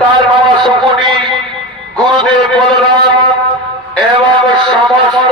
তার বাবা শকুনি, গুরুদেব বলরাম এবং সমস্ত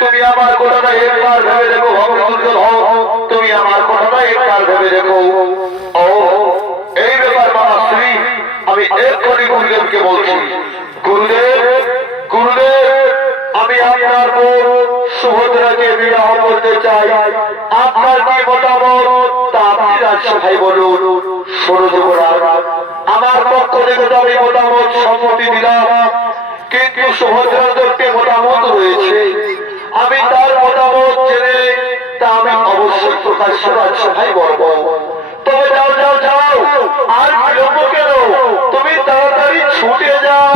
তুমি আমার কথাটা একবার ভেবে দেখো ভগবান হও, তুমি আমার কথাটা একবার ভেবে দেখো। ও এই ব্যাপার মহাশ্রী, আমি এক্ষুনি গুরুদেবকে বলছি। গুরুদেব, গুরুদেব, আমি আপনার বোন সুভদ্রাকে বিবাহ করতে চাই। আপনার কি মতামত তা আপনি রাজসভায় বলুন। আমার পক্ষ থেকে তো আমি মতামত সম্মতি দিলাম, কিন্তু সুভদ্রার একটি মতামত রয়েছে। আমি তার মতামত জেনে তা আমি অবশ্যই প্রকাশ্য রাজসভায় বলবো। তবে যাও যাও যাও, আর বিলম্ব কেন, তুমি তাড়াতাড়ি ছুটে যাও।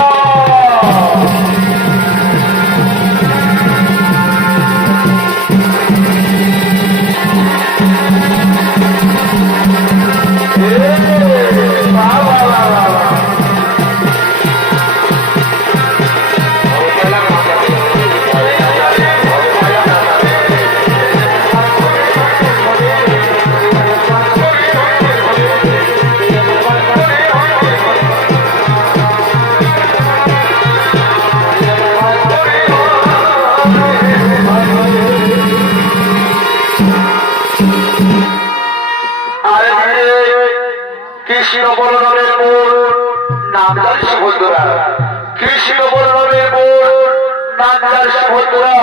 কৃষ্ণ বলরামের বোন নামদার সুভদ্রা, কৃষ্ণ বলরামের বোন নামদার সুভদ্রা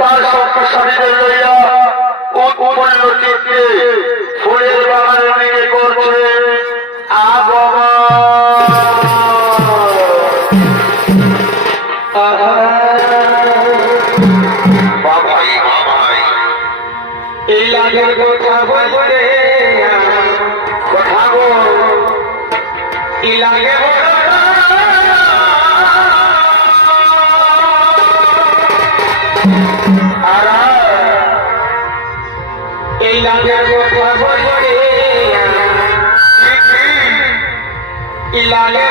তার সন্তানদের লইয়া উৎপন্ন চিত্তে ফুলের বাগানের দিকে করছে এই লাগের কথা বলতে কথা গো লাগে এই লাগের কথা বলতে লাগে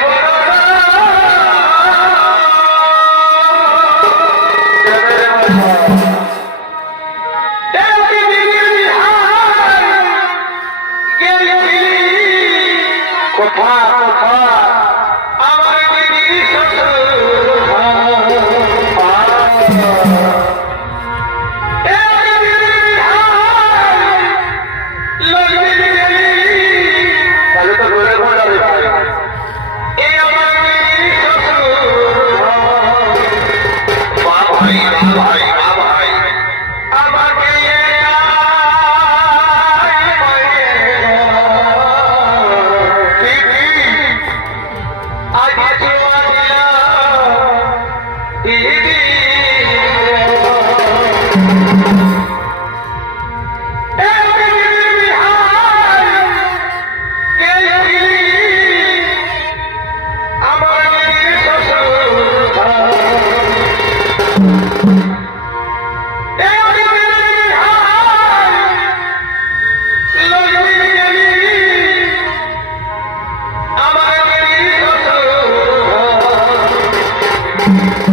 আমাকে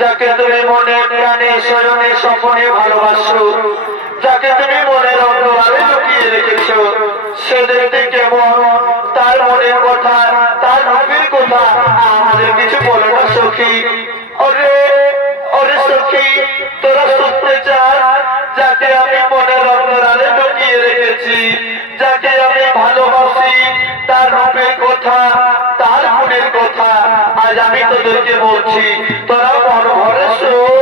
যাকে তুমি মনে প্রাণে স্বয়নে স্বপনে ভালোবাসো, যাকে তুমি মনের অন্তরালে লুকিয়ে রেখেছো, সে দেখতে কেমন, তার মনের কথা, তার রূপের কথা আমাদের কিছু বলো না সখী। ওরে ওরে সখী, তোরা শুনতে চাস যাকে আমি মনের অন্তরালে লুকিয়ে রেখেছি, যাকে আমি ভালোবাসি, তার রূপের কথা, তার গুণের কথা আজ আমি তোদেরকে বলছি, তোরা মন ভরে শোন।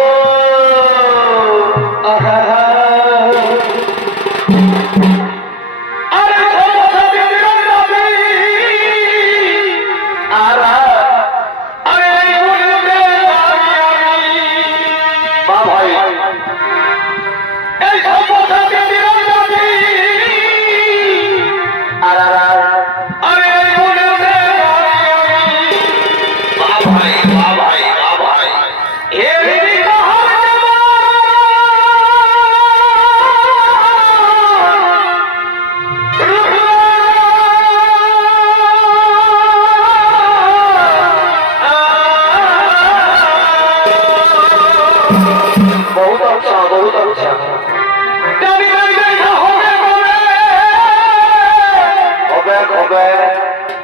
হবে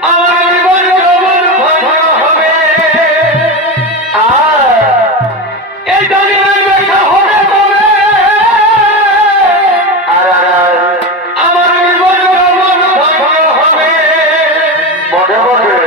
আমার জীবন কেমন ধন্য হবে আর এই দুনিয়ায় দেখা হবে তবে আর আমার জীবন কেমন ধন্য হবে মনে মনে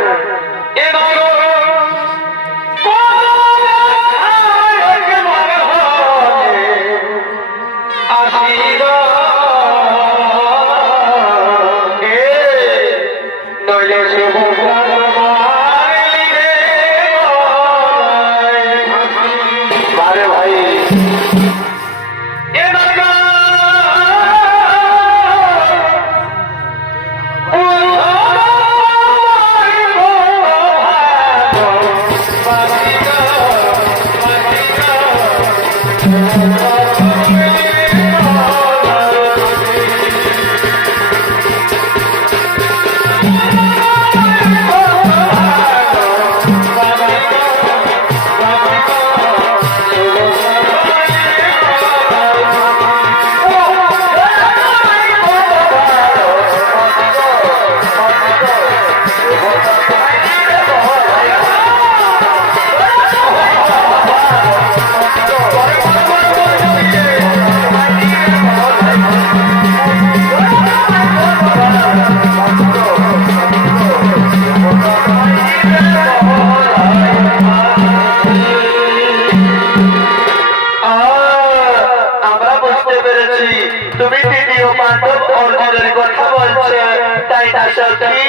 তুমি তৃতীয় পাণ্ডব অর্জুনের কথা বলছে তাই না সখী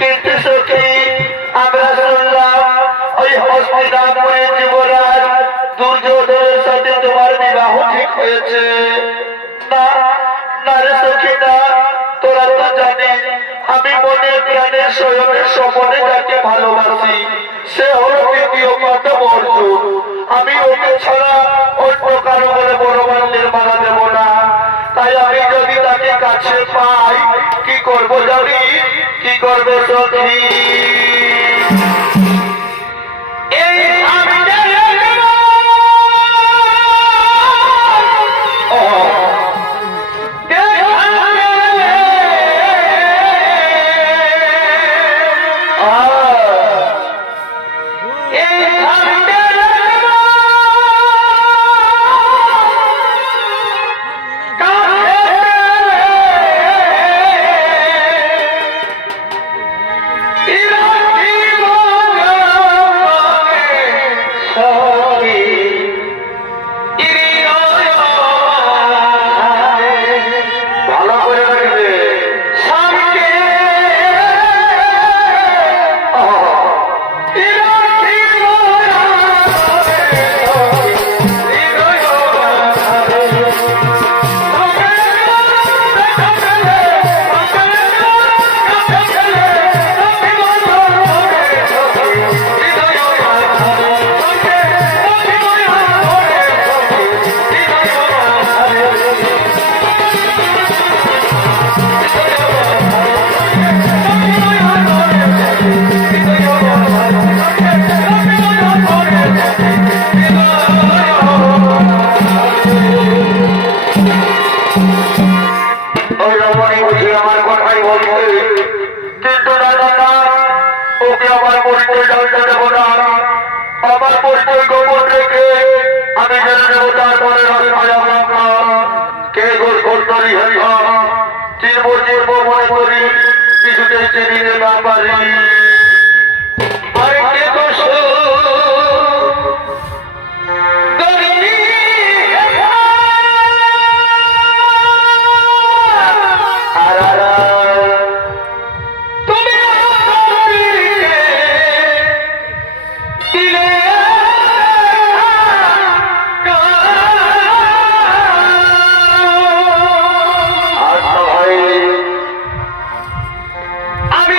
কিন্তু সখী আমরা শুনলাম ওই হস্তিনাপুরের যুবরাজ দুর্যোধনের সাথে তোমার বিবাহ ঠিক হয়েছে না না রে সখী না তোরা তো জানিস আমি মনে প্রাণের শয়নের স্বপনে যাকে ভালোবাসি সে হলো তৃতীয় পাণ্ডব অর্জুন আমি ওকে ছাড়া অন্য কারো বলে বড়বান্যের মারা দেব না তাই আমি যদি তাকে কাছে পাই কি করবো জানি কি করবে সখী আমার পরিচয় গোপন রেখে আমি জেনে নেব তারপরে কে গোল করি হরি চিনব চিনব মনে করি কিছুতেই চিনিতে না পারি আরে কে দোষ আমি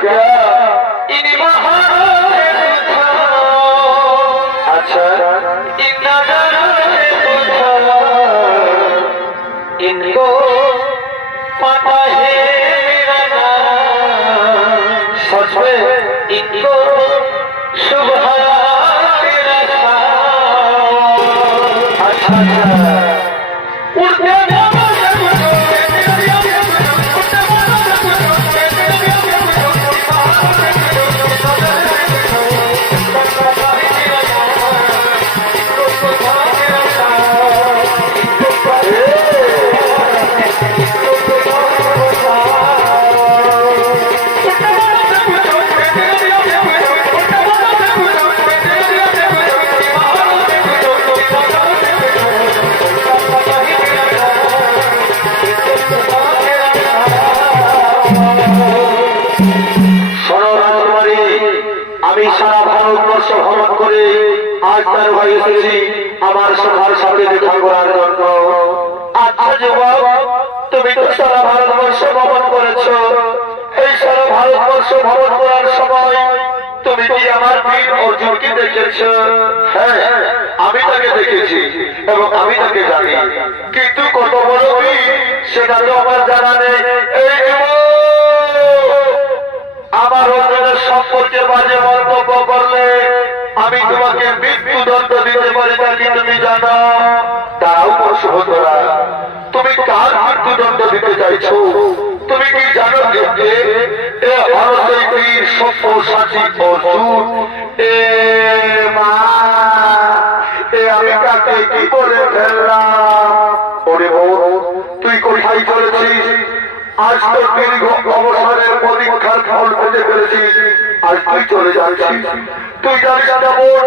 क्या इन बहारों से पूछो, अच्छा इन नजरों से पूछो, इनको पता है मेरा नाम, सच में इनको सुबह तेरा शाम। अच्छा अच्छा उड़ते সারা ভারতবর্ষ ভ্রমণ করে আজ তার ভাই এসেছি আমার সখার সাথে দেখা করার জন্য। আচ্ছা যুবক, তুমি তো সারা ভারতবর্ষ ভ্রমণ করেছ, এই সারা ভারতবর্ষ ভ্রমণ করার সময় তুমি কি আমার বীর অর্জুনকে দেখেছ? হ্যাঁ, আমি তাকে দেখেছি এবং আমি তাকে জানি, কিন্তু কত বড় বীর সেটা তো আমার জানা নেই। এই যুবক, আমার অর্জুনের সম্পর্কে বাজে মন্তব্য করলে আমি তোমাকে মৃত্যুদণ্ড দিতে পারি, তা কি তুমি জানো? তাও সহোদরা, তুমি কার মৃত্যুদণ্ড দিতে চাইছো? তুমি কি জানো যে এ ভারতের বীর সব্যসাচী অর্জুন? এ মা, এ আমি কাকে কি বলে ফেললাম? ওরে বউ, তুই কোথায় চলেছিস? আজ তোর দীর্ঘ অবসরের পরীক্ষার ফল পেতে পেরেছিস, আজ তুই চলে যাচ্ছিস। তুই জানিস না বোন,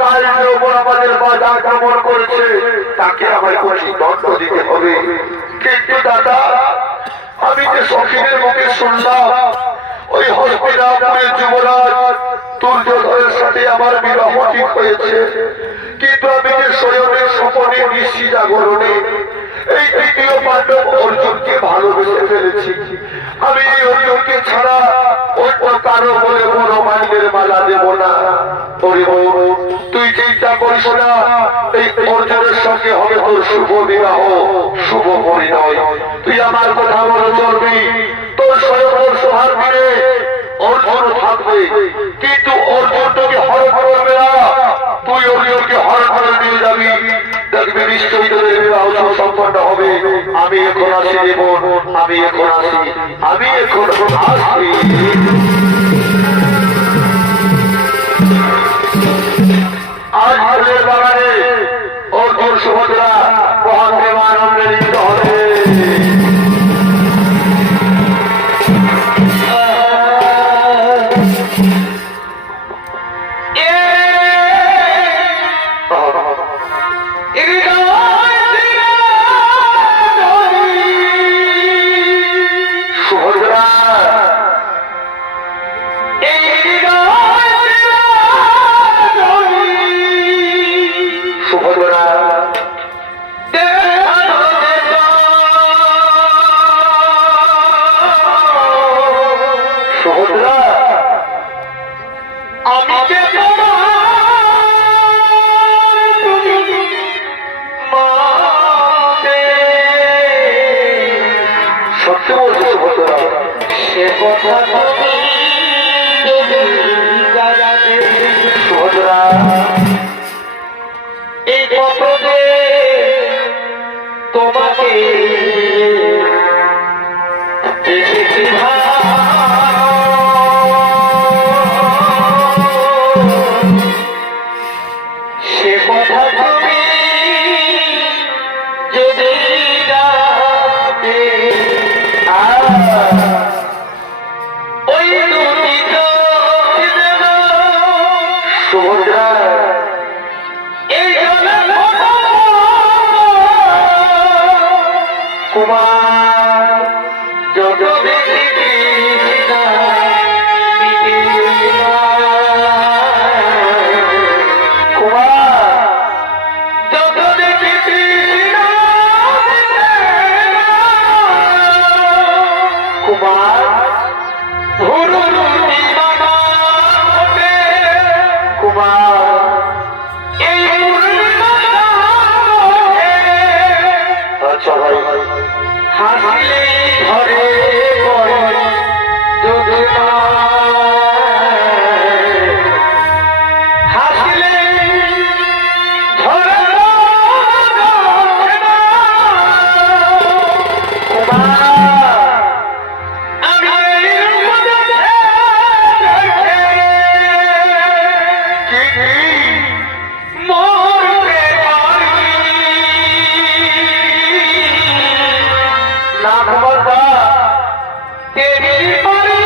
কাল যে ওপর আমাদের বাধা আক্রমণ করেছে তাকে আমায় কঠিন দণ্ড দিতে হবে। কিন্তু দাদা, আমি যে সখীদের মুখে শুনলাম ওই হস্তিনাপুরের যুবরাজ দুর্যোধনের সাথে আমার বিবাহ ঠিক হয়েছে, কিন্তু আমি যে স্বয়নের স্বপনে নিশি জাগরণে এই তৃতীয় পাণ্ডব অর্জুনকে ভালোবেসে ফেলেছি। আমি এই অর্জুনকে ছাড়া অন্য কারো বলে বড় মাইলের মালা দেব না। তুই চিন্তা করিস না, এই অর্জুনের সঙ্গে হবে তোর শুভ বিবাহ, শুভ পরিণয়। তুই আমার কথা মনে চলবি, তোর স্বয়ং সভার ভিড়ে অর্জুন থাকবে, কিন্তু অর্জুন তোকে হরণ করবে না, তুই অর্জুনকে হরণ করে নিয়ে যাবি। দেখবি নিশ্চয়ই তোদের বিবাহ সম্পন্ন হবে। আমি এখন আসি বোন, আমি এখন আসি, আমি এখন আসি। আজ হারের বাগানে অর্জুন সুভদ্রা মহান প্রেমানন্দে লিপ্ত হবে। এই পথে তোমাকে দেখেছি সে কথা তুমি যদি ওই দুটি সুভদ্রা এই কুমার যত দেখি কুমার যত দেখি কুমার হাসিলে ধরে পড়ে যোজনা হাসিলে ধরে আমি মরতে পারি নাম বলবা তেরি পারি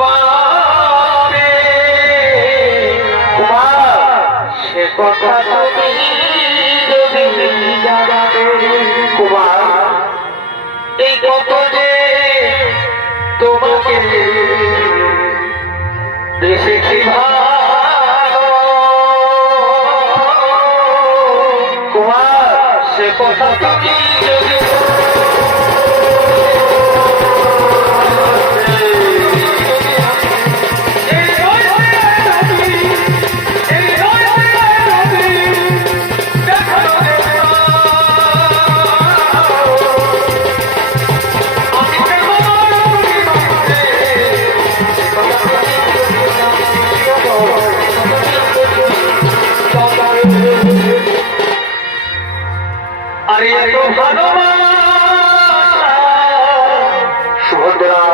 বারে কুমার সে কথা তুমি যদি জানাতে কুমার এই কত যে তোমাকে দেখেছি ভালো কুমার সে কথা তুমি যদি আরে এত ভালোবাসা সুভদ্রা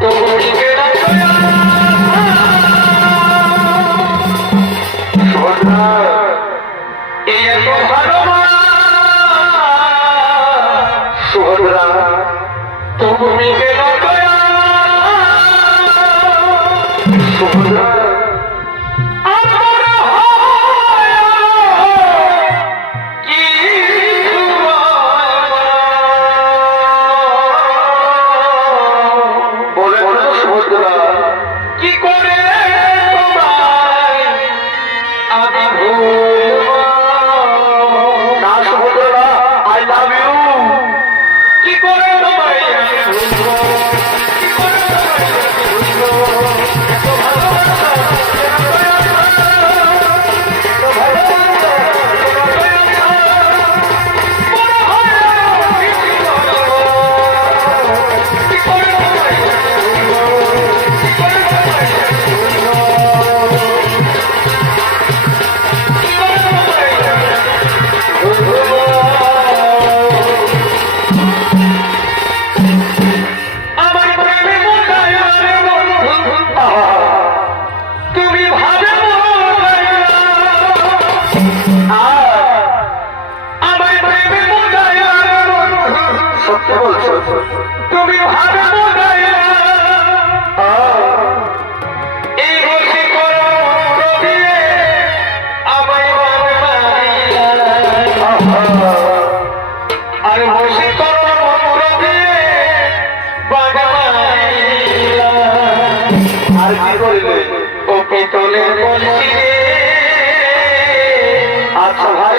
তোমাকে সুভদ্রা এই এত ভালোবাসা সুভদ্রা তুমি কেন সুভদ্রা কি করে তোমায় আমি ভুলব না সুভদ্রা আই লাভ ইউ কি করে তোমায় আমি ভুলব কি করে তোমায় আমি ভুলব এত ভালোবাসা এত ভালোবাসা কি করে তুমি ভাবে এই বসে করো দিয়ে আমায় আর বসে করো দিয়ে আর কি করবে ও পিতলের বলছি আচ্ছা ভাই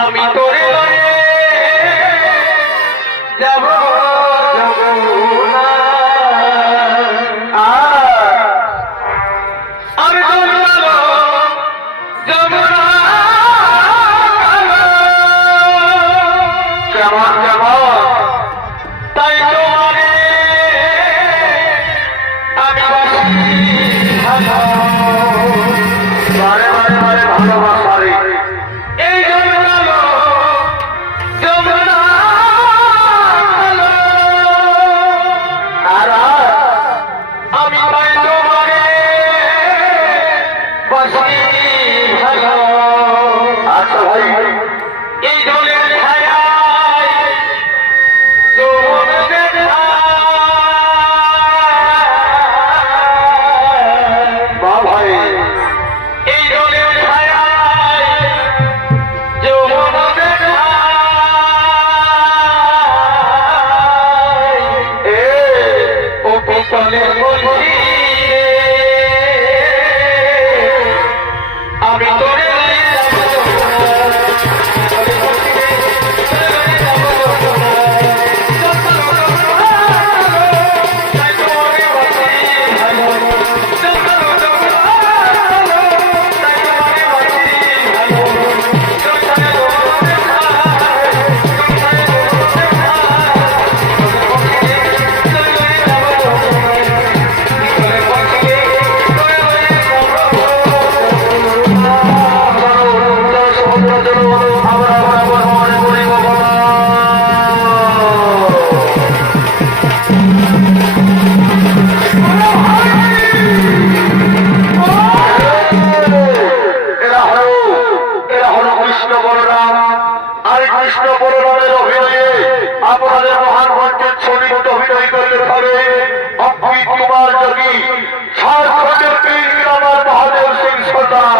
আমি তোরে যাব যমুনা আমি বলবো যমুনা কেমন কেমন তাই তোমারে আমি ভালো বারে বারে বারে ভালোবাসা রে এই যমুনা যমুনা আমি পাই তোমারে বসি ভালো আচ্ছা ভাই এই দলের ছায়ায় কৃষ্ণ পুরাণের অভিনয়ে আপনাদের মহান মঞ্চের ছবি অভিনয় করতে হবে অমৃত কুমার যোগী ঝাড়খণ্ডের পীর আমার মহাদেব সিং সর্দার।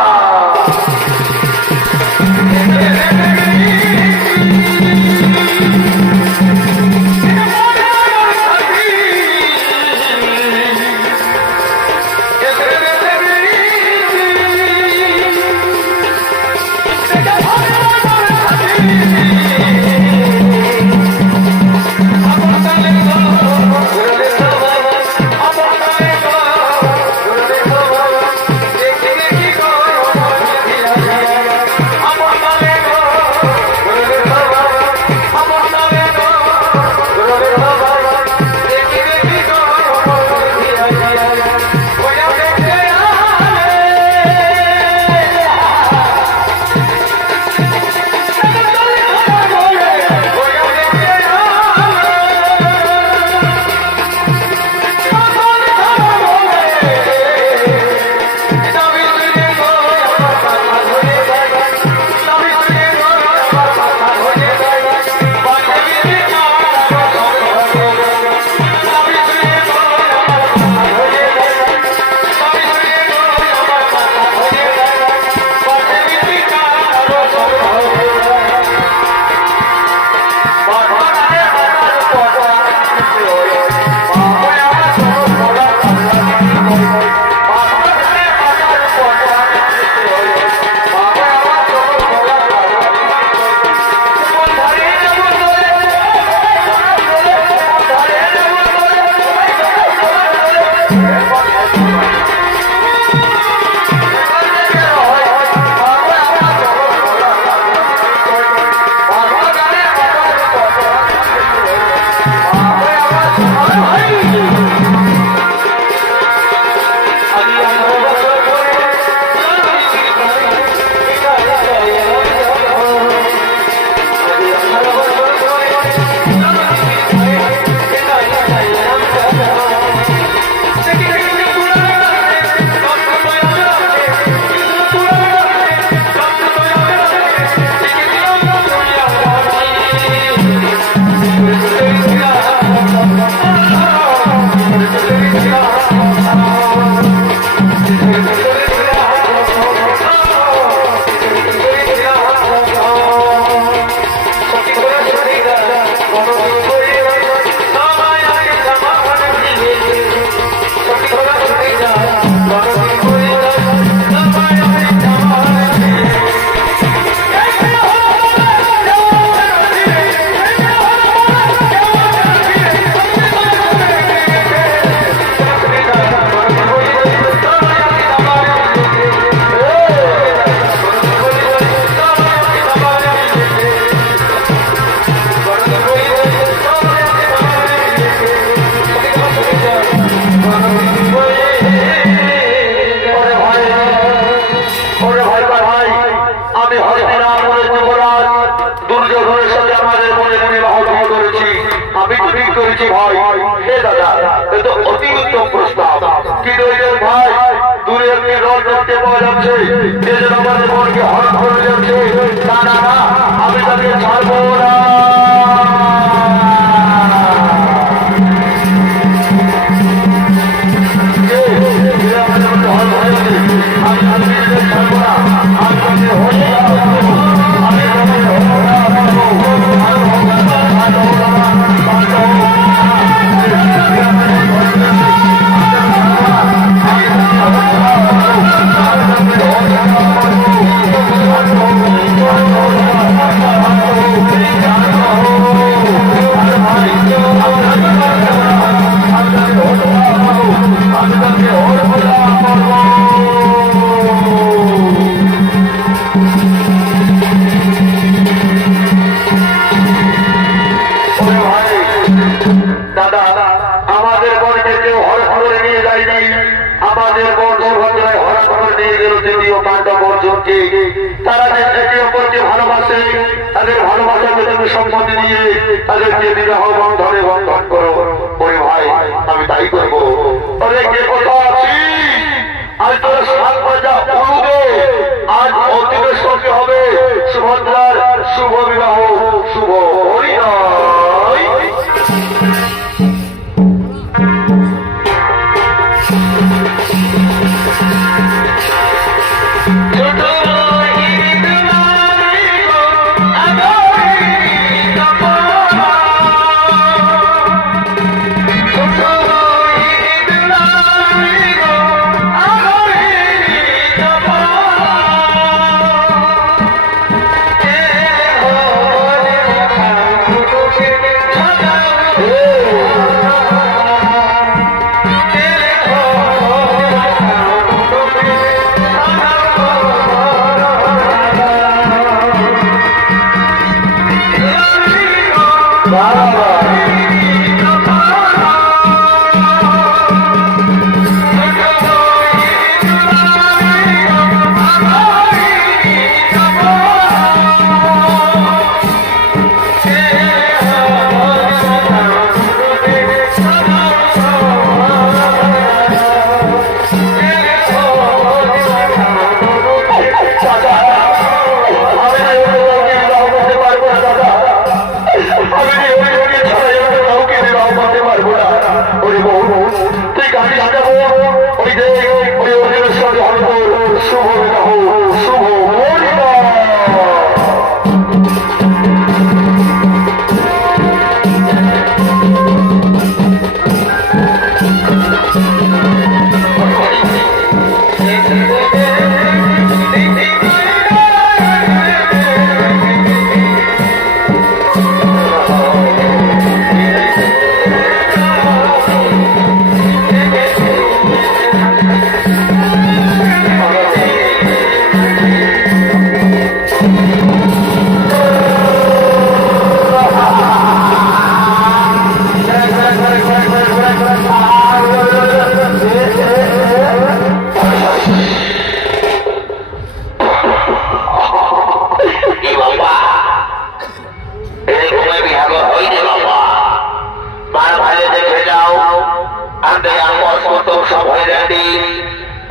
আমি তাকে ছাড়বো না। তারা একে অপরকে ভালোবাসে, তাদের ভালোবাসাকে তুমি সম্মতি দিয়ে তাদেরকে বিবাহ বন্ধনে বন্ধন করো। ওরে ভাই আমি তাই করবো। ওরে কে কোথাও আছি, আজ তোর সাত বাজা উঠবে, আজ অধিবেশনকে হবে সুভদ্রার শুভ বিবাহ।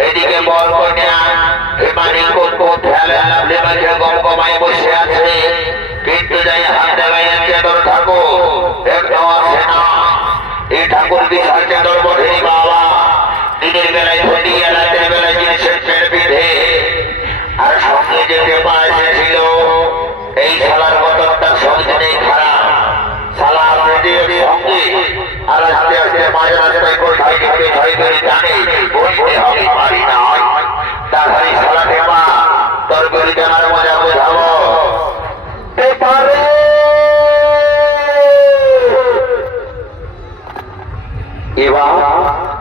এদিকে বল কন্যা হিমানি কোন খেলা লাভলে মাঝে গম কমায় বসে আছে, কিন্তু যাই হাত দেখাই চেতন ঠাকুর একটু আসে না। এই ঠাকুর বিশাল চেতন বটেনি বাবা, দিনের বেলায় ঘটিয়ে রাতের বেলায় জিনিসের পেট বেঁধে আর সঙ্গে যেতে পারছিল। এই শালার মতনটা সঙ্গে খারাপ, শালা সঙ্গে আর আস্তে আস্তে মাঝ রাস্তায় কোথায় ঢুকে ছয় করে জানে বসতে হবে পারি না। তাড়াতাড়ি শালা ঠেপা তোর গরি জানার মজা বোঝাবো পারে। এবার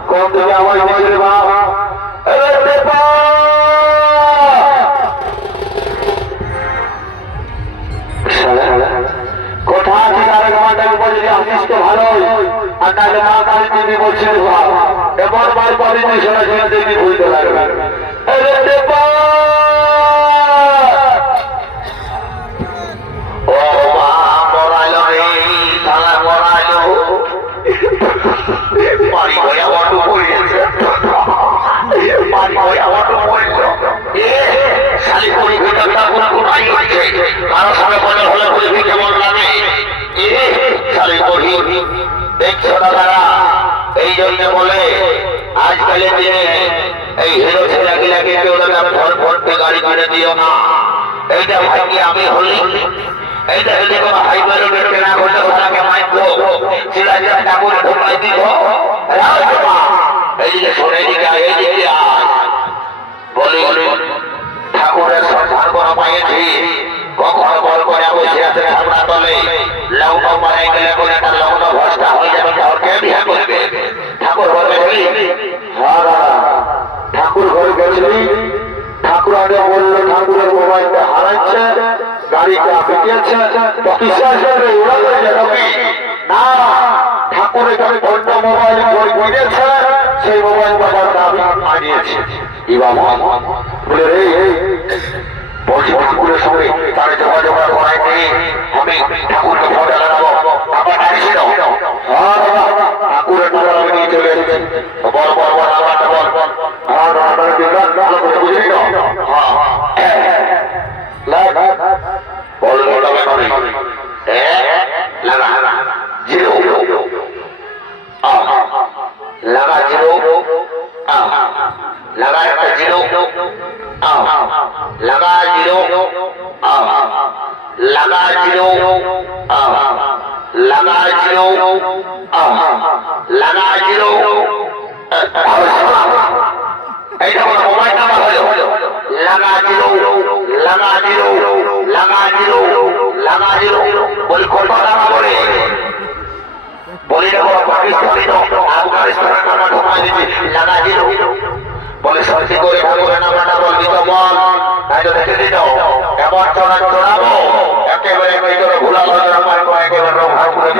কোন থেকে আওয়াজ দিয়েছে বা কোথা থেকে আরেক মাটাকে বলে যে আসিস তো ভালো, আর নাহলে মা কালী দিদি বলছিল এবার বার পরে সরাসরি দেখি ভুলতে লাগবে। ও মা মরাইল রে, শালা মরাইল, বাড়ি ঘরে অটো পড়েছে, বাড়ি ঘরে অটো পড়েছে। শালি করি ঘুরটা কোথায় হচ্ছে, কারো সামনে বলে হলে বলে কেমন লাগে। শালি করি দেখছো না তারা, এই জন্য বলে আজকালের দিনে এই হিরো ছেলেগুলাকে কেউ ভর ভরতে গাড়ি কিনে দিও না। এইটা ভাগ্যে আমি হলি, এইটা যদি কোনো হাইওয়ে রোডের কেনা করলে ওটাকে মাইকো সিরাজের ঠাকুর ঢোকাই দিব। এই যে শোনে দিকে এই দিকে আজ বলি ঠাকুরের সন্ধান করা পাইছি, কখনো বল করে বসে আছে ঠাকুরা তলে লগ্ন মারাই গেলে বলে একটা লগ্ন ভ্রষ্টা হয়ে যাবে, ঠাকুরকে বিয়ে করবে। ঠাকুর ঘরে গেলি, ঠাকুর ঘরে গেছিলি, ঠাকুর আগে বললো ঠাকুরের মোবাইলটা হারাচ্ছে, গাড়িটা পেটিয়েছে, বিশ্বাস করবে ওরা না ঠাকুর এখানে অন্য মোবাইল কিনেছে, সেই মোবাইল বাবার আমি আনিয়েছি। বলে রে বলছি ঠাকুরের সঙ্গে তার যোগাযোগ করাইনি, আমি ঠাকুরকে ফটো লাগাবো, আমার আসছিল ঠাকুরের নাম আমি নিয়ে চলে এসেছি। বল বল বল আমারটা বল বল ভালো করে বুঝলি না? বল লাগা জিরো লাগা জিরো লাগা একটা জিরো লাগা জিরো লাগা জিরো লাগা জিরো লাগা জিরো। এইটা আমার মোবাইল নাম্বার হলো লাগা জিরো লাগা জিরো লাগা জিরো লাগা জিরো। বলি কত টাকা বলে বলি না পাকিস্তানি আফগানিস্তানের টাকা ঢোকাই দিবি লাগা জিরো। বলে সত্যি করে ঠাকুরের নামটা বলবি তো মন তাই দেখে দিত এমন চড়া চড়াবো একেবারে ভিতরে ভুলা ভালো একেবারে ঠাকুরের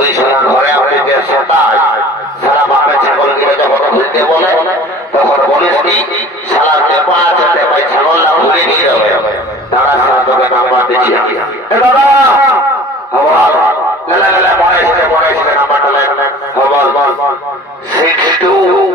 ওই সারা ঘরে আপনি যে শোতায় সারা বাপের ছাগল গিয়ে যখন খুলতে বলে তখন বলিস কি সালার টেপা আছে টেপাই ছাগল না ঘুরে নিয়ে যাবে দাঁড়া সারা তোকে নাম্বার দিচ্ছি দাদা আবার লেলা লেলা বড় এসে নাম্বারটা লেখ বল 62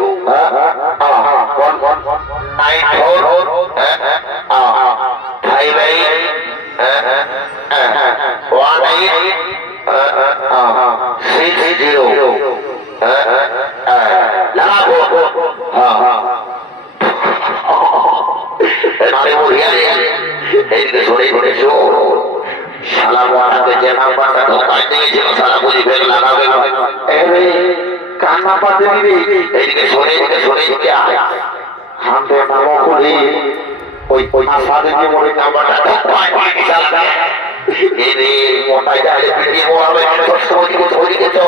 কান্না পাতে দিবি এইদিকে সরে হামতে নাম করি ওই সাথে যে মরে নাম্বারটা এরে মোটাই যাবে পিটিয়ে মোড়াবে ওদিকে তো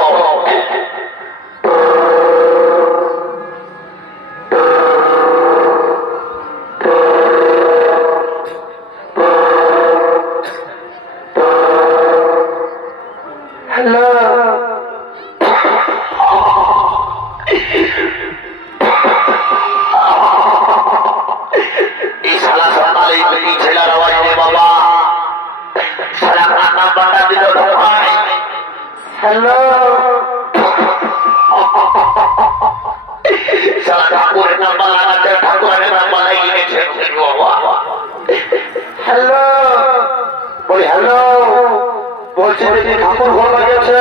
ঠাকুর ঘর লাগিয়েছে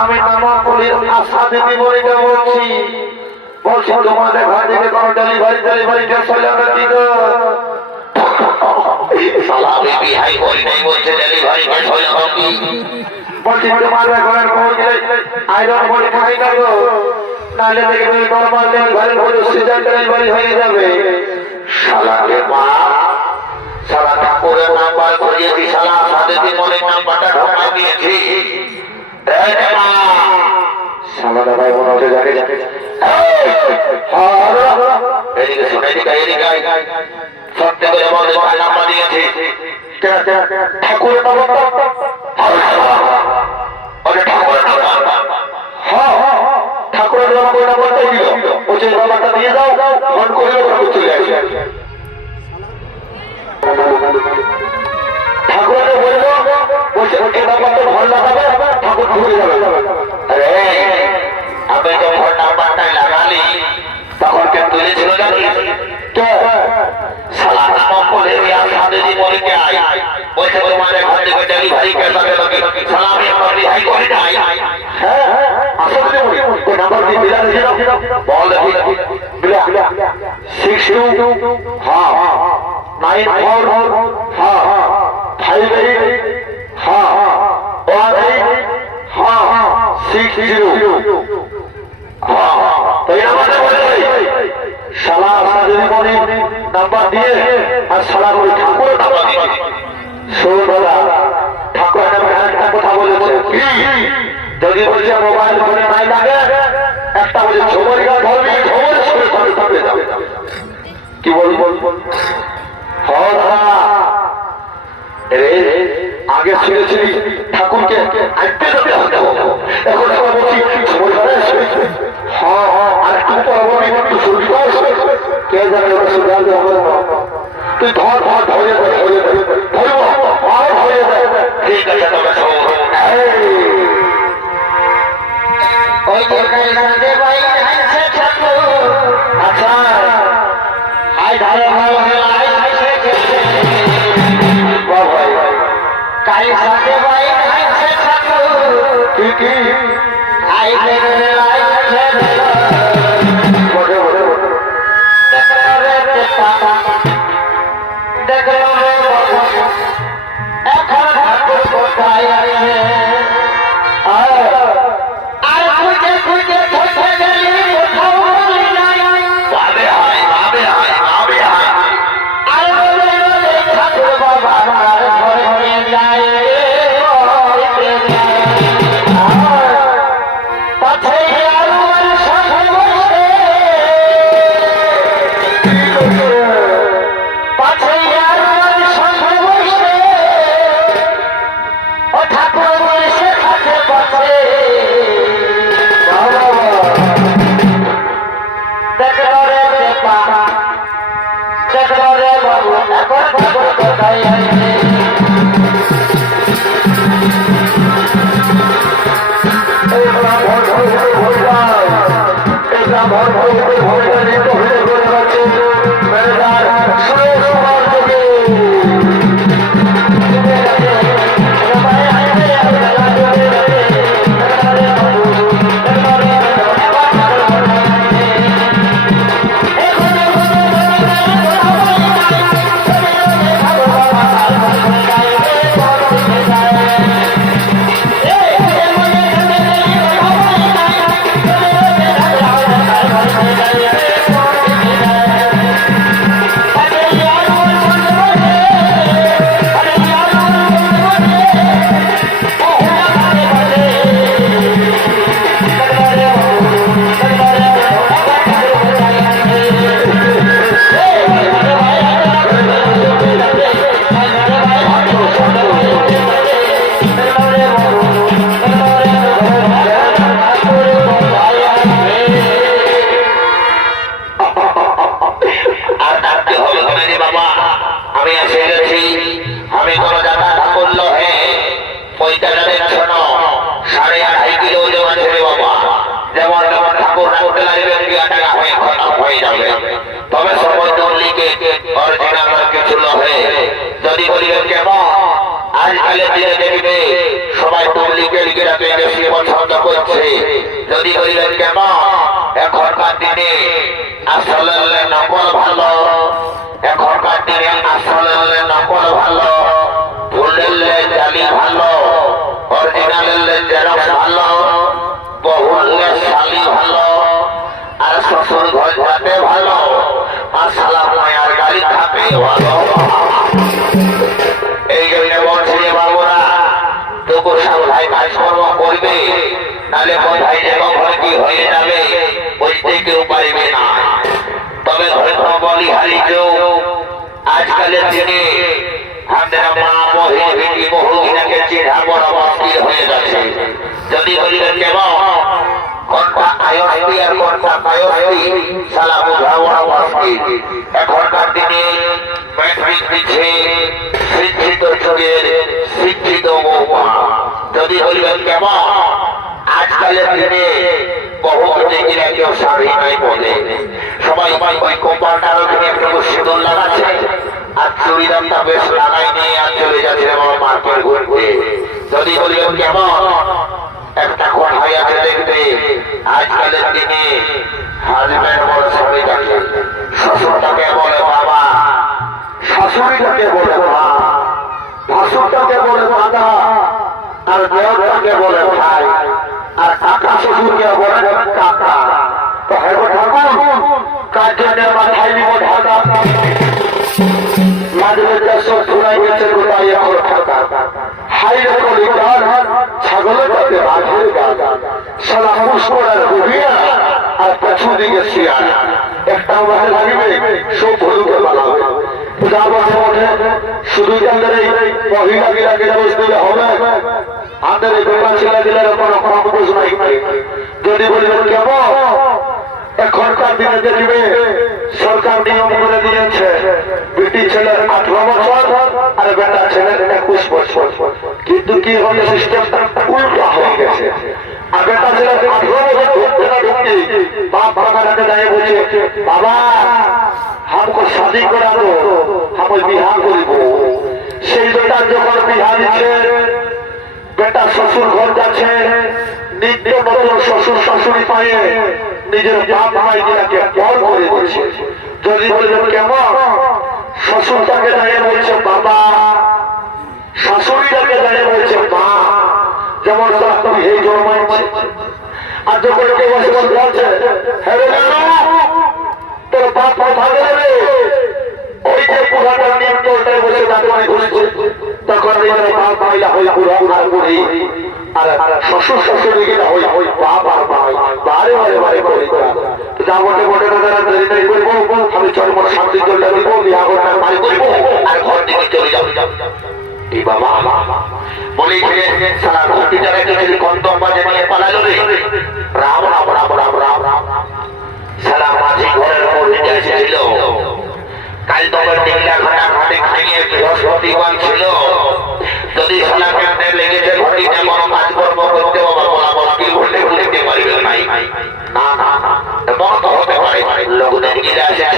আমি নামা বলি আশা দিদি বলে বলছি তোমাদের ঘর থেকে কোনো ডেলিভারি চলে না কি গো বলছি তোমার ঘরের খবর গেলে আইরন বলে খাই না গো নাহলে দেখবে নর্মাল ডেলিভারি হলে সিজার ডেলিভারি হয়ে যাবে শালাকে মা সারা ঠাকুরের নাম্বার করিয়েছি সারা সাথে মনের নাম্বারটা ঢোকা দিয়েছি সারা দাদাই মনে হচ্ছে জানে এদিকে শুনে এদিকে সত্যি করে বলে নাম্বার দিয়েছি ঠাকুরের নাম্বার ঠাকুরের নাম্বারটাই দিল ও যে নাম্বারটা দিয়ে দাও মন করে চলে আসে ঠাকুরকে বললো বলছে ওকে নাম্বারটা ঘর লাগাবে ঠাকুর ঘুরে যাবে আমি তো ঘর নাম্বারটাই লাগালি তখন কে তুলেছিল জানি সালা নাম বলে সাথে দিন বলে কে আয় বলছে তোমাদের ঘর থেকে ডেলিভারি কে যাবে সালা আমি আমার রিহাই করে নাই আসলে ওই নাম্বার দিয়ে দিলা বল দেখি বিলা 62 হ্যাঁ 94 হ্যাঁ 58 হ্যাঁ 18 হ্যাঁ 60 হ্যাঁ তো এই নাম্বারটা বলে শালা সাজের মনে নাম্বার দিয়ে আর শালা করে ঠাকুরের নাম্বার দিয়ে শোন দাদা ঠাকুরের নামে একটা কথা বলেছে যদি বলছে মোবাইল ফোনে নাই লাগে একটা বলছে ঝোমর গা ধরবি ঝোমর সরে ধরবে যাবে কি বলবো আগে শুনেছিলি ঠাকুরকে আইতে যাবে এখন আমরা বলছি ঝোমর ঘরে আর একটু পরবর্তী সুবিধা কে জানে ওরা সুবিধা তুই ধর ধরে ধরবো আর ধরে ঠিক আছে তবে ওই যে ভাই আচ্ছা আই ধারে কাই সাথে ভাই কি আই দেখলো এখন ঠাকুর কোথায় আছে আর খুঁজে কোথায় গেলি কোথাও বলি নাই ভাবে হয় আর বলে ঠাকুর বাবা আমার ঘরে নিয়ে যায় পথে যদি বলিলেন কেন এখনকার দিনে আসলে নকল ভালো, এখনকার দিনে আসলে নকল ভালো, ভুলের জালি ভালো, অরিজিনালের জেরক্স ভালো, বহুলের শালি ভালো, আর শ্বশুর ঘর যাতে ভালো, আর সালাম মায়ার গাড়ি থাকে ভালো। এই জন্য বলছি বাবুরা তবু সাবধাই কাজকর্ম করবে, নাহলে কোথায় যে কখন কি হয়ে যাবে বুঝতে কেউ পারবে না। তবে ধন্য বলিহারি কেউ আজকালের দিনে আমাদের মা মহিলা বহুদিনাকে চেনা বড় মুশকিল হয়ে যাচ্ছে। যদি বলিলেন কেমন কোনটা আয়স্তি আর কোনটা কায়স্তি সালা বোঝা বড় মুশকিল। এখনকার দিনে ম্যাট্রিক দিচ্ছে শিক্ষিত যুগের শিক্ষিত বৌমা। যদি বলিলেন কেমন আজকালের দিনে বহু মেয়েরা কেউ শাড়ি নাই বলে, সবাই ওই কপালটার ওখানে একটু সিঁদুর লাগাচ্ছে আর চুড়িদারটা বেশ লাগাই নিয়ে আর চলে যাচ্ছে আমার মার্কেট ঘুরতে। যদি বলিলেন কেমন একটা কোঠায় আছে দেখবে আজকালের দিনে হাজব্যান্ড বলে স্বামীটাকে, শ্বশুরটাকে বলে বাবা, শাশুড়িটাকে বলে মা, ভাসুরটাকে বলে দাদা, আর দেওরটাকে বলে ভাই, আর কাকা শ্বশুরকে বলে কাকা। তো হেব ঠাকুর কার জন্য মাথায় নিব ঢাকা, মাঝে সব শোনাই গেছে গোটাই এখন ঢাকা। হাই রে কলিকার ছাগলের কাছে বাঘের গাছ, সালা পুষ্করার গভীরা আর পেছু দিকে শিয়াল, একটা মাঠে লাগিবে সব ভরুকে বানাবে। শুধু মহিলাকে বসতে হবে, আমাদের এই বেটা ছেলে দিলে কোনো খরচ নাই। যদি বলবেন কেমন এখনকার দিনে দেখবে সরকার নিয়ম করে দিয়েছে বেটি ছেলের 18 বছর আর বেটা ছেলের 21 বছর, কিন্তু কি হলে সিস্টেমটা উল্টা হয়ে গেছে। আর বেটা ছেলের 18 বছর ঢুকতে না ঢুকতে বাপ বাবাকে দাঁড়িয়ে বলছে বাবা हमको शादी करा दो, हम बिहार করব। সেই বেটার যখন বিহার দিচ্ছে বেটা শ্বশুর ঘর যাচ্ছে, নিত্য নতুন শ্বশুর শাশুড়ি পায়ে নিজের বাপ ভাই দিলাকে বল করে দিচ্ছে। যদি বলবেন কেমন শ্বশুরটাকে দাঁড়িয়ে বলছে বাবা, শাশুড়িটাকে দাঁড়িয়ে বলছে মা, যেমন তুমি এই জন্মাইছে। আর যখন কেউ বসে বলছে তোর বাপ ভাগে নেবে, ওই যে পুরাটার নিয়ম চলটায় বসে দাঁড়িয়ে ঘুরেছে, তখন বাপ ভাইলা হয়ে বুড়া বুড়ি আর শ্বশুর শাশুড়িরা হই বাপ আর ভাই বারে বারে বারে করে যা বটে বটে দেরি করবো, আমি চলবো শান্তি চলটা দিব, বিয়া করতে বাড়ি করবো আর ঘর থেকে চলে যাবো। এই বাবা বলেছে সারা ঘরটি যারা গেছিল কন্তম বাজে নিয়ে পালালো রে, রাম রাম রাম রাম রাম রাম। সারা মাঝি ঘরের মধ্যে যাইছে প্রতিমান ছিল যদি সালা কেমনে লেগেছে ঘটিটা কোনো কাজকর্ম করতে বাবা বলা বলা কি বলতে বলতে পারবে নাই না না না এমন তো হতে পারে লোকদের গিয়ে আসে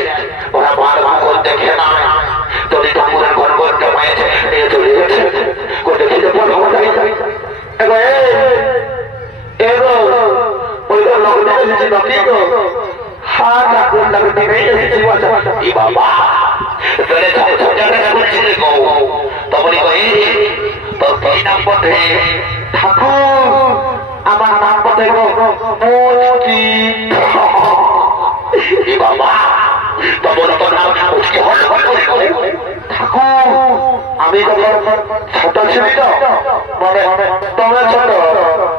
ওরা ভালো ভালো দেখে না যদি ঠাকুরের ঘর করতে পাইছে নিয়ে চলে গেছে করতে খেতে পড়বো এবার এগো ওই তো লোকদের এসেছি নাকি গো হ্যাঁ ঠাকুর লাগতে নেই এসেছি ই বাবা তোরে ছোটাটা করছিলি গো তবলি কই তোর কি নাম পথে ঠাকুর আমার নাম পথে গো মুক্তি ই বাবা তবল তো নাম মুক্তি হল ঠাকুর আমি যখন ছোট ছিলি তো মানে তোমরা ছোট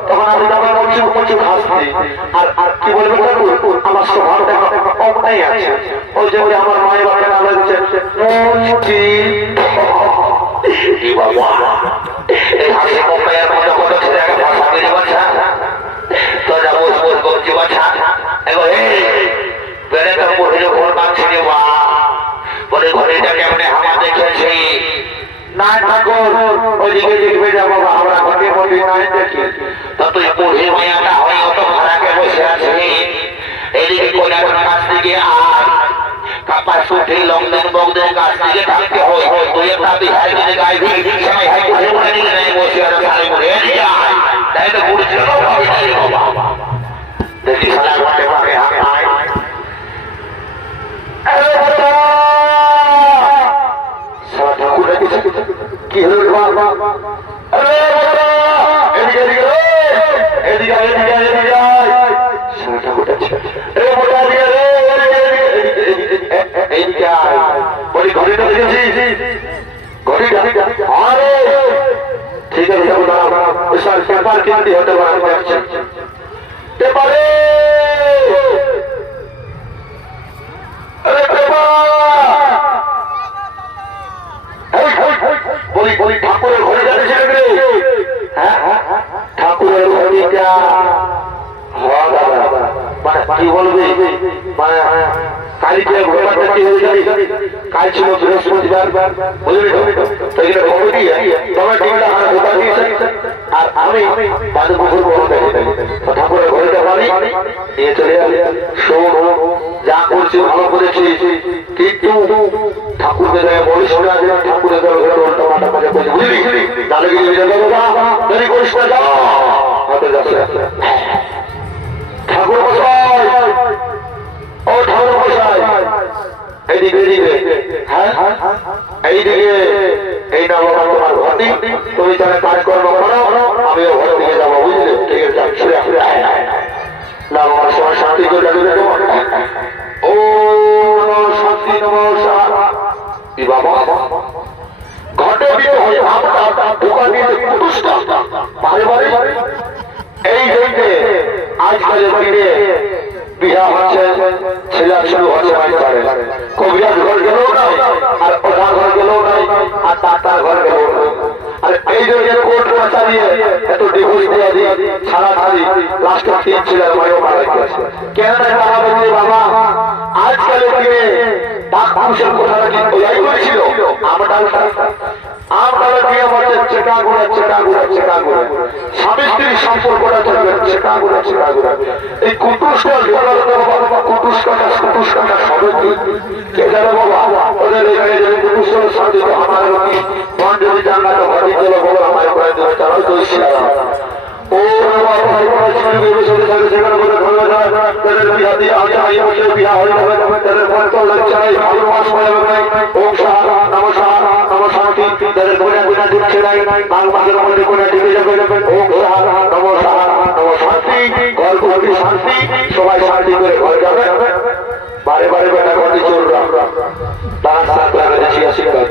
তখন আমি তখন মুচু মুচু হাসছি আর আর কি বলবো ঠাকুর আমার স্বভাবটা অমনাই আছে ওই যে আমার মায়ের বাবা নাম হচ্ছে মুক্তি ই বাবা এই হাসি মুখের মতো কত ছেলে একটা ভাষা বেরিয়ে বাচ্চা তো যাবো বল করছি বাচ্চা এগো বেড়ে তো পড়ে ঘর বাঁচছি বা বলে ঘরেটা কেমনে হামা দেখেছি না ঠাকুর ওইদিকে দেখবে যাবো আমরা ঘটে বলি নাই দেখি তো তুই পড়ে মায়াটা হয় অত ভাড়াকে বসে আছি এদিকে কোনার কাছ থেকে আর কাপা সুঠে লংদন বগদের কাছ থেকে থাকতে হয় তুই একটা বিহার দিনে গাই দিই সবাই হাই করে মনে নিয়ে নেই বসে আর ভালো করে যায় তাই তো ঘুরছিল বাবা দেখি সালা ঘটে পাবে হায় কি হলো এদিকে এদিকে এদিকে এদিকে এদিকে এইদিকে বলি ঘড়িটা দেখেছি ঘড়িটা আরে ঠিক আছে পেপার কিনতে হতে পারে বলি বলি ঠাকুরের ঘরে যাচ্ছে হ্যাঁ ঠাকুরের ঘড়িটা কি বলবে মানে কালীকে ঘোড়াটা কি হয়ে যাবে কাল ছিল বৃহস্পতিবার বুঝলি তো এটা খবর দিয়ে তোমার টিমটা আমার ঘোড়া দিয়েছে আর আমি বাদে পুকুর বড় দেখে ঠাকুরের ঘড়িটা বাড়ি নিয়ে চলে যাবে শোন যা করছি ভালো করেছি কিন্তু ঠাকুরকে বলিস না ঠাকুরের ঘরে উল্টা মাটা মাঝে বুঝলি তাহলে কি দেরি করিস না যাও হাতে যাচ্ছে ঠাকুর মশাই ও ঠাকুর মশাই এইদিকে এইদিকে হ্যাঁ এইদিকে এই না বাবা তোমার ঘটি তুমি তাহলে কাজকর্ম করো আমিও ঘর দিকে যাবো বুঝলে ঠিক আছে না বাবার সময় শান্তি করে লাগবে ও শান্তি নমস্কার বাবা ঘটে দিতে হয় আমরা দোকান দিয়ে পুরুষটা বারে বারে এই জন্যে আজকালের দিনে বিয়া হচ্ছে ছেলে শুরু হচ্ছে কবিরাজ ঘর গেলেও নাই আর ওনার ঘর গেলেও নাই আর তার ঘর গেলেও নাই আর এই জন্য কোর্ট চালিয়ে এত ডিভোর্স দিয়ে দিয়ে ছাড়াছাড়ি লাস্টের 3 ছেলের মায়েও মারা গেছে কেন তারা বলছে বাবা আজকালের দিনে পাক পুরুষের কথা কি ওই করেছিল আমরা দিয়ে বলছে চেকা ঘোরা স্বামী স্ত্রীর সম্পর্কটা চলবে চেকা ঘোরা এই কুটুষ্কাটা সবে কে জানে বাবা ওদের এখানে যদি কুটুষ্কার সাথে আমার মন যদি জানলাটা ভাবি চলো বলো আমার প্রায় ধরে তারাও তো ও সেখানে বলে ধরে তাদের বিয়া দিয়ে আগে বিয়া হয়ে যাবে তাদের পরে তো লাগছে ভালো মাস হয়ে যাবে ওম সাহা নম শান্তি তাদের গোনা গোনা দিচ্ছে নাই বাং মাসের মধ্যে গোনা ঢেকে যাবে ওম সাহা নম শান্তি ঘর ঘর শান্তি সবাই শান্তি করে ঘর যাবে বারে বারে বেটা ঘর দিয়ে চলবে তার সাথে লাগাচ্ছি আশীর্বাদ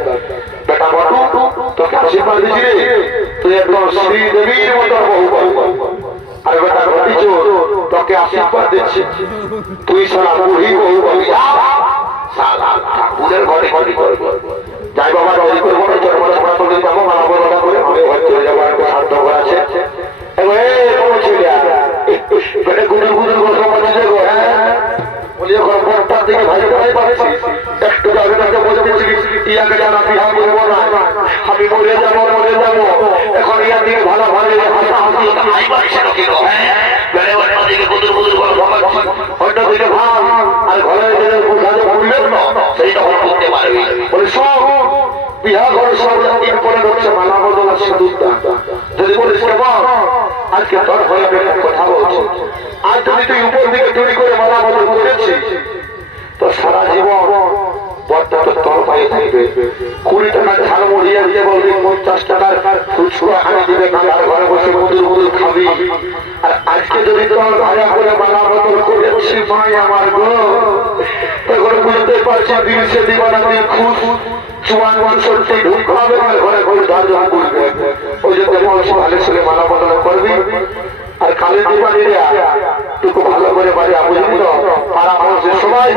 বেটা বটু তোকে আশীর্বাদ দিচ্ছি রে তুই একদম শ্রী দেবীর মতো বহু আর বেটা ঘটি চোর তোকে আশীর্বাদ দিচ্ছি তুই সারা বুড়ি বহু ঠাকুরের ঘরে ঘরে যাই বাবা নদী করবো না জন্ম সভা করে যাবো মালা বলা করে আমি ঘর চলে যাবো একটা শান্ত ঘর আছে গুরু গুরু কথা বলছে গো হ্যাঁ বলিয়ে ঘর থেকে ভাই ভাই পাচ্ছি একটু আগে তাকে বলে বলছি ইয়াকে জানা বিহার করবো না আমি মরে যাবো এখন ইয়ার দিকে ভালো ভালো হাসাহাসি নাই পারছে না কেন বেড়ে বেড়ে দিকে কুদুর কুদুর করে ভগাচ্ছি হয়তো দিকে ভাব আর ঘরে গেলে বোঝাতে বললেন না সেই তখন করতে পারবি বলে সব বিহা ঘর সব দিন পরে হচ্ছে মালা বদল আর সিঁদুরটা যদি বলিস কেমন আজকে তোর হয়ে কথা বলছি আর যদি তুই উপর দিকে তৈরি করে মালা বদল করেছিস তো সারা জীবন বড্ডা তো তোর পায়ে থাকবে 20 টাকার ঝাল মুড়িয়ে দিয়ে বলবি 50 টাকার ফুচকা আনে দিবে তার ঘরে বসে মুদুর মুদুর খাবি আর আজকে যদি তোর ভাড়া করে মালা বদল করেছি মাই আমার গো তখন বুঝতে পারছি দিন সে দিবানা দিয়ে খুশ চুয়ান সত্যি ঢুকাবে আর ঘরে ঘরে ধার করবে ওই জন্য বলছি ভালো ছেলে মালা বদল করবি আর কালী দিবানিরা টুকু ভালো করে বাড়ি বুঝলি তো পাড়া মানুষের সবাই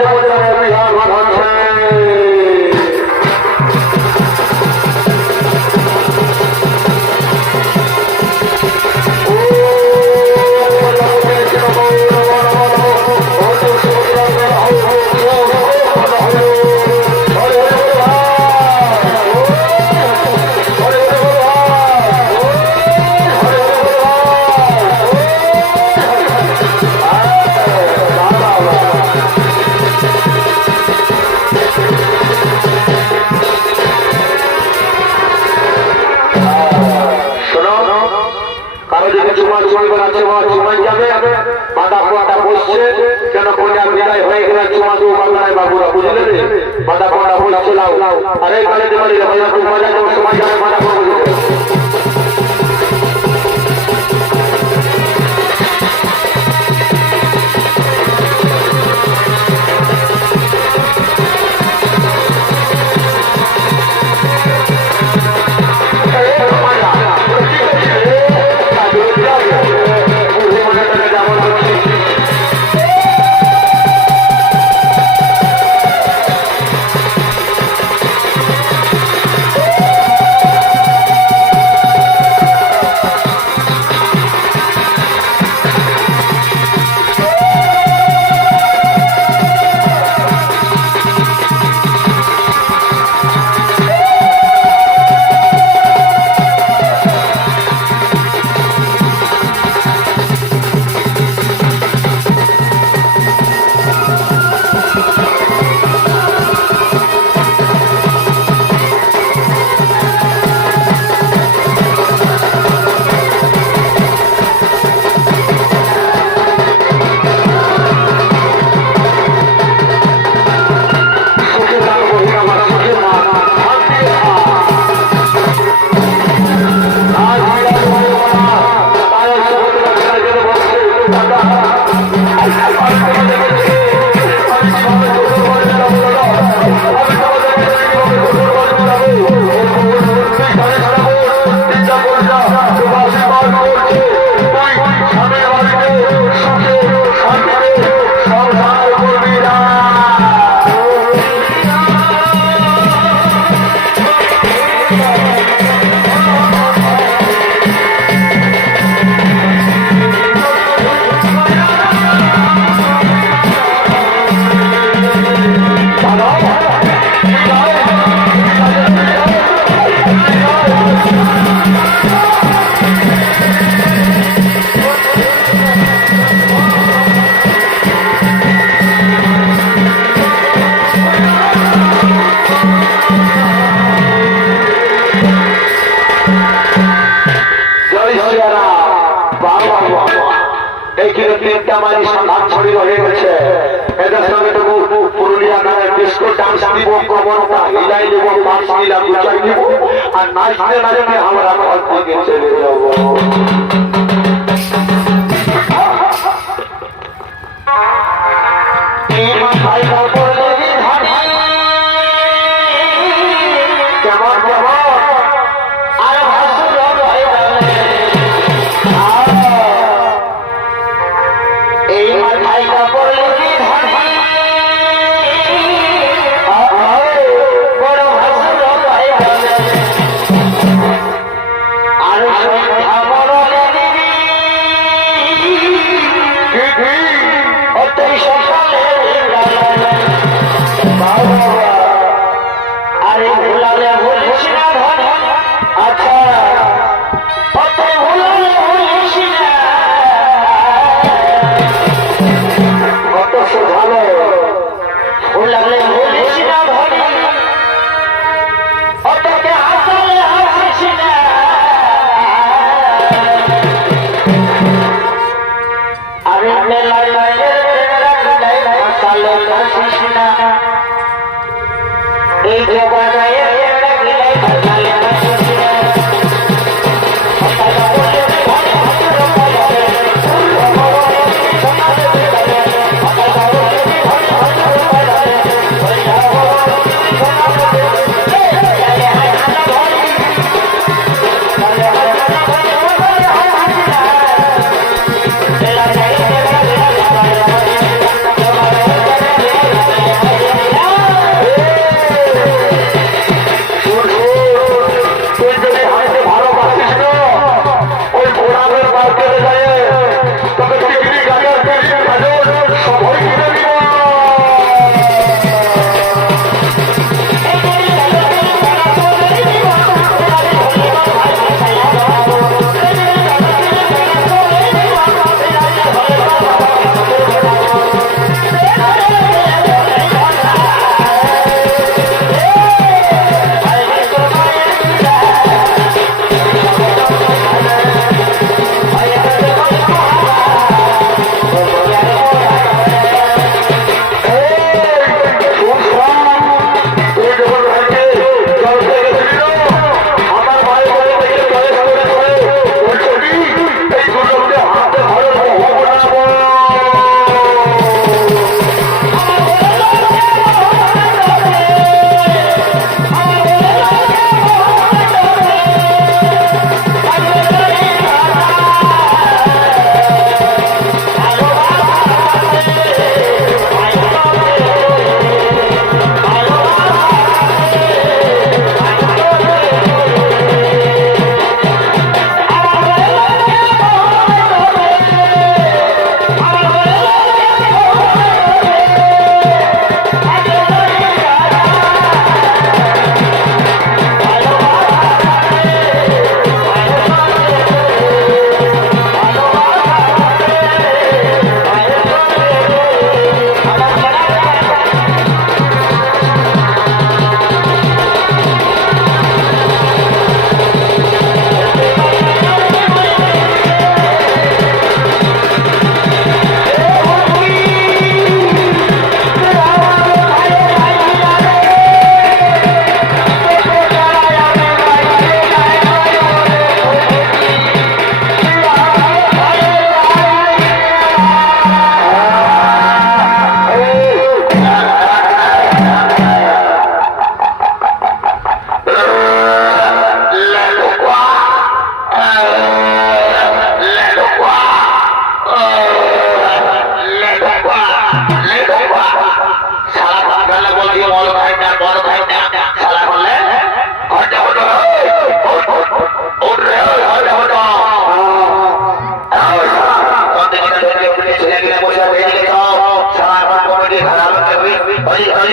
अरे काले दिवाली भैया खूब मजा जो समाज में मजा আর Hare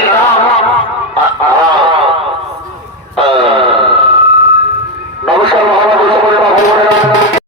Ram,